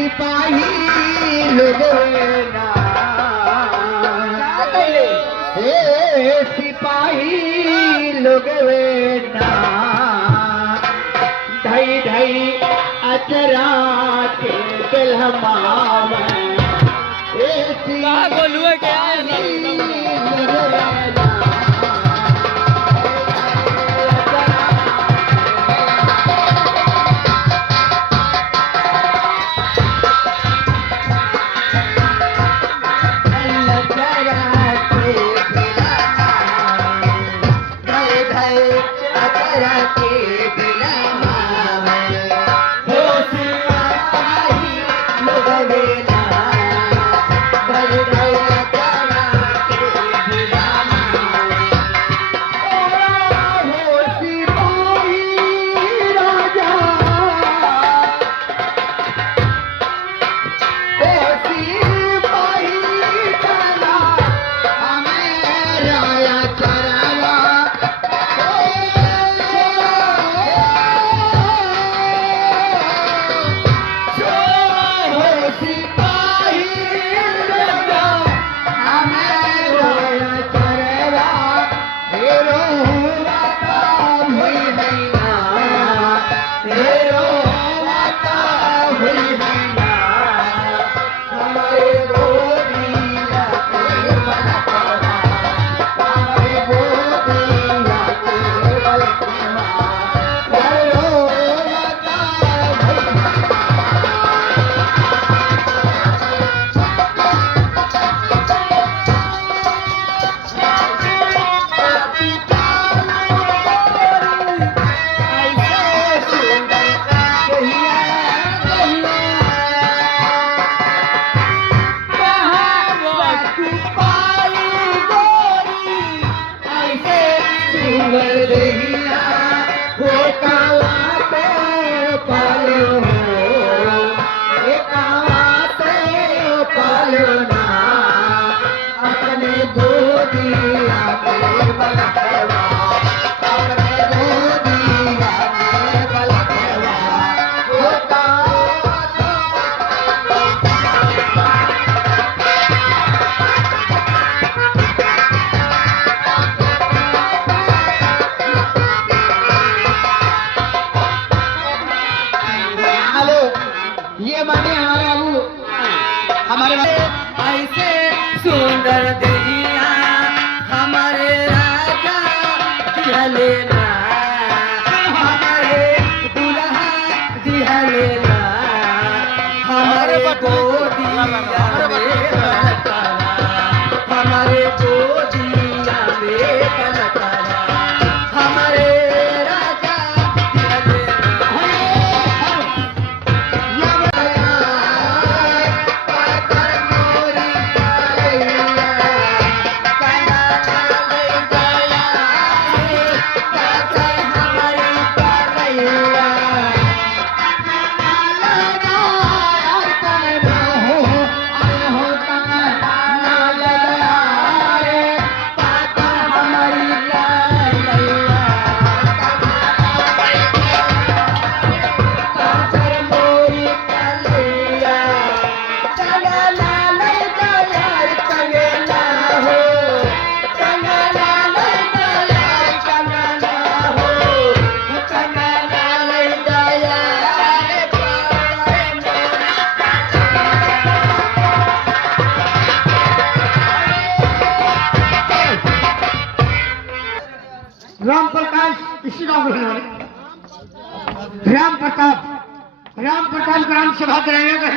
सिपाही लोग सिपाही लोग ढई ढई अचरा के दिलहमाव बोलुआ क्या ये माने हमारे बाबू हमारे ऐसे सुंदर दिया हमारे राजा दिया लेना हमारे दुल्हा दिया लेना हमारे गोदिया में पलटाना हमारे गोदिया में पलटाना हमारे राजा दिया राम प्रकाश इसी गांव में रहने वाले राम प्रताप ग्राम सभा करने वाले